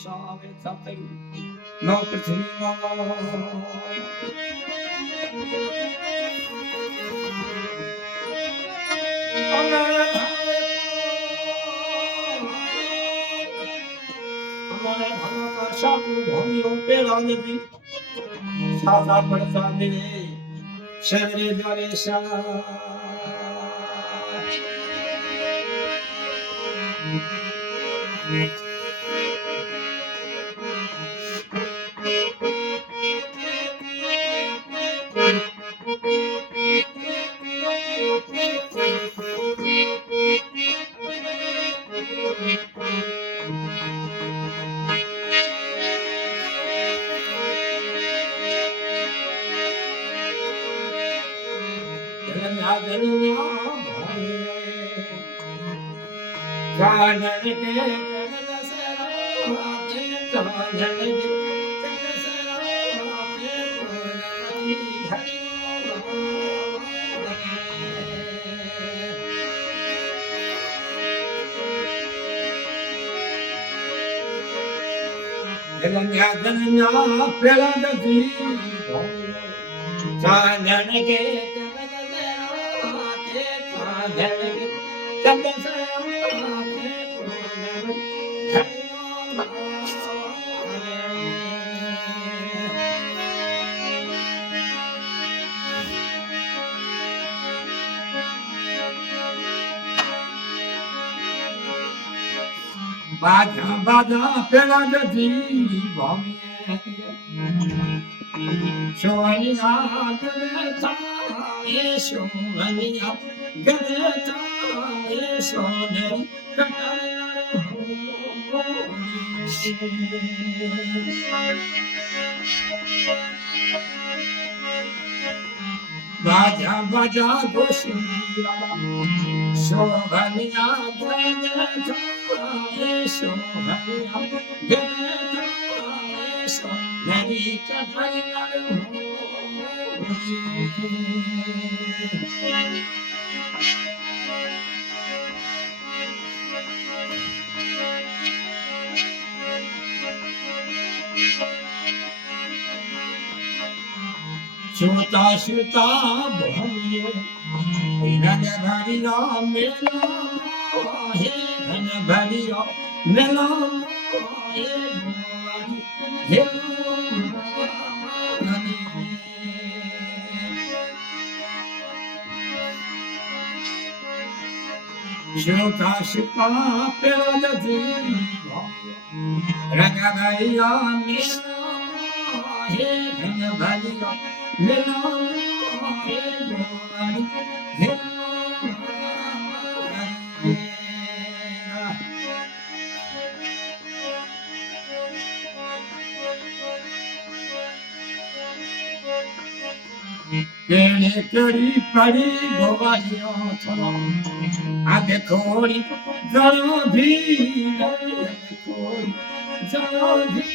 સાવે સાથે નો પૃથ્વીમાં સાધુ ભૂમિઓ પેલા નથી સાધા પડતા દે શહેરે દ્વારે પેલા નથી ચાંદન કે બાધા બાધા પેલા નથી ભૂમિએ સોનિયા ગરતા એ સોનિયા ગરતા એ સોની બાજા બાજા ગોશિયા સોનિયા ગરતા એ સોનિયા ગરતા એ સોની श्रोता श्रोता भूमिए रंग भरी मेला हे धन भरी मेला हे श्रोता श्रोता पेला जजी रंग भरी मेला हे धन भरी मेला हे गोवारी हे केने केड़ी पड़ी गोवारियो थोड़ो आगे खोड़ी जनो भी खोड़ी जनो भी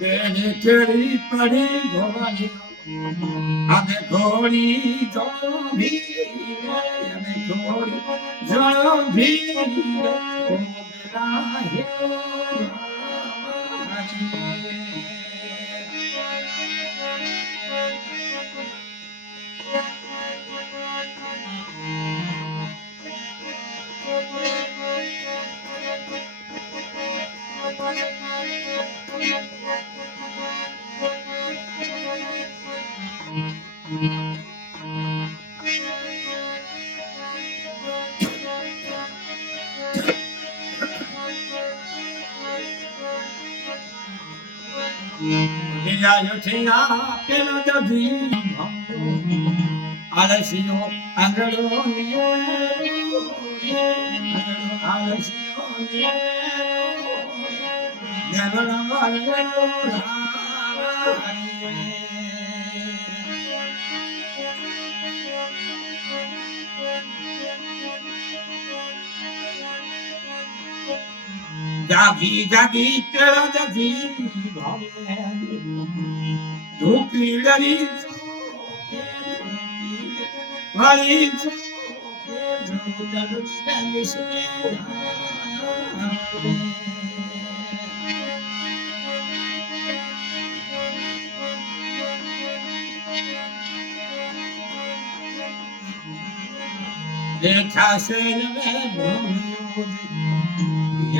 केने केड़ी पड़ी गोवारियो आगे घोड़ी जनो भी घोड़ी जनो भी आलसियो आंगड़ो आलसियो जागी जागी तेरा जागी ધૂપીડરી વાળી બેઠા છે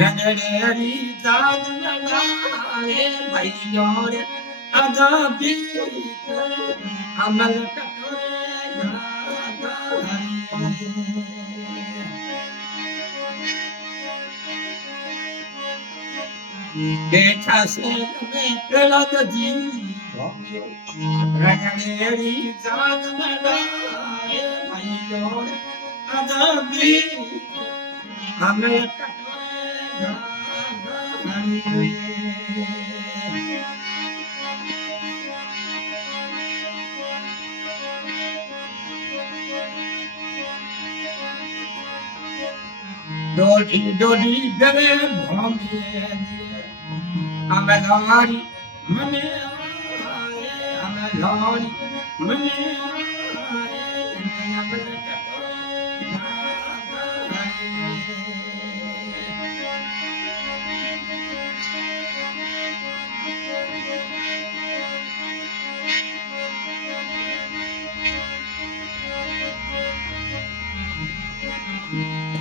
રંગડેરી તાજ લગાવે ભાઈઓ રે અદબી અમલ કટોરે બેઠા છે પેલા દજી રંગડેરી તાજ લગાવે ભાઈઓ રે અદબી અમલ Dodi dodi bebe bhami amelari mane amelari mane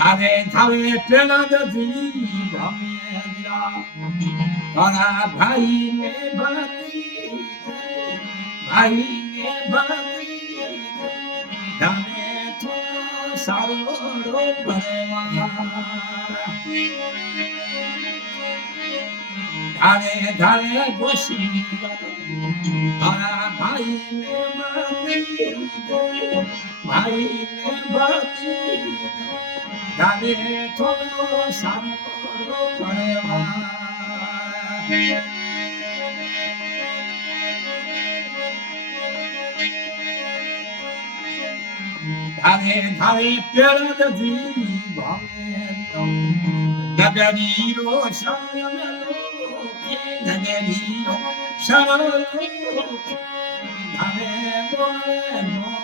Ave thave pela dadi bhamya tara bhai ne bati dame to saro parwa dhare dhare goshi tara bhai ne bati Dame todo saro parwa Dhare dhare pela dadi bhamya Nagariro sharalo Nagariro sharalo Dhare bole